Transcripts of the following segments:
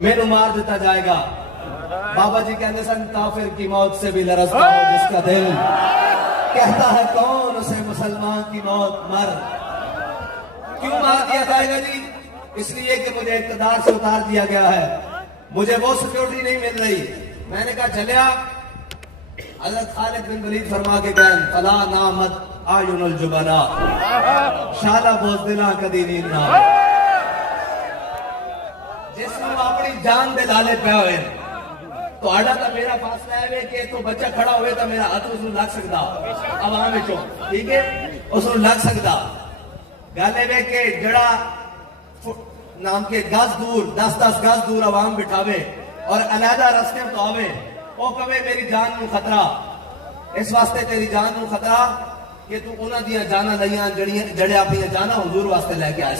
मैनू मार दिता जाएगा। बाबा जी कहते सन काफिर की मौत से भी लरसता हो जिसका दिल, कहता है कौन उसे मुसलमान की मौत मर। क्यों मार दिया जाएगा जी? इसलिए कि मुझे इक़्तिदार से उतार दिया गया है, मुझे वो सिक्योरिटी नहीं मिल रही। मैंने कहा चलिया हज़रत खालिद बिन वलीद फरमा के गए फला नामत आयुनुल जुबना शाला बोझदिला कदी नींद ना। जिसमें अपनी जान दे लाले पे हुए तो आड़ा तो मेरा फासला है कि तो बच्चा खड़ा हुए तो मेरा हाथ उसमें लग सकता आवाम विचों, ठीक है, उसमें लग सकता गाले वे के जड़ा नाम के गज दूर 10-10 गज दूर आवाम बिठावे और अलहदा रस्ते तो आवे वो कवे मेरी जान नू खतरा, इस वास्ते तेरी जान नू खतरा कि तू उन्हां दियां जाना लईयां जड़े अपनी जाना हुजूर वास्ते लेके आए।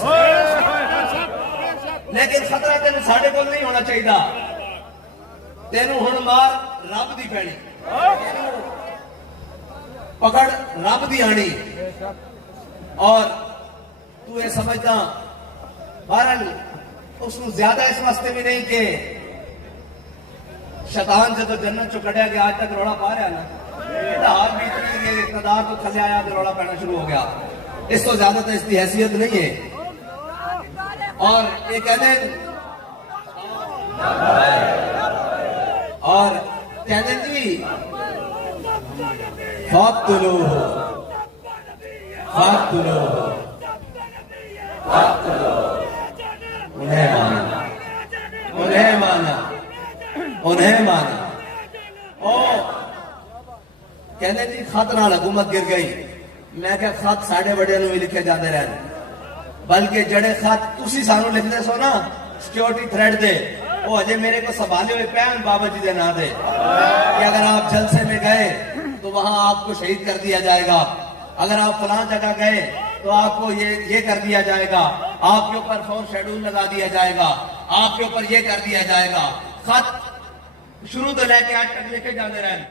लेकिन खतरा तेन साढ़े को नहीं होना चाहिए। तेनू हुण मार रब दी पैनी, पकड़ रब दी आनी। और तू ये समझदा बहरहाल उसको ज्यादा इस वास्ते भी नहीं कि शैतान जब जन्नत चो कढ़िया गया आज तक रौला पा रहा ना, हार बीत इक़्तिदार तो थले आया तो रौला पैना शुरू हो गया। इस तो ज्यादा तो इसकी हैसियत नहीं है। और ये कहते जी फातुलो उन्हें माना। ओ कहते जी खत नाल हुकूमत गिर गई। मैं क्या खत साढ़े बड़े भी लिखे जाते रहे, बल्कि जड़े खत तुसी सानू लिखते सो ना सिक्योरिटी थ्रेड दे वो अजय मेरे को संभाले हुए पैन बाबा जी के ना दे कि अगर आप जलसे में गए तो वहां आपको शहीद कर दिया जाएगा, अगर आप फलां जगह गए तो आपको ये कर दिया जाएगा, आपके ऊपर फोन शेड्यूल लगा दिया जाएगा, आपके ऊपर ये कर दिया जाएगा। खत शुरू तो लेके आज तक लेके जाते रहे।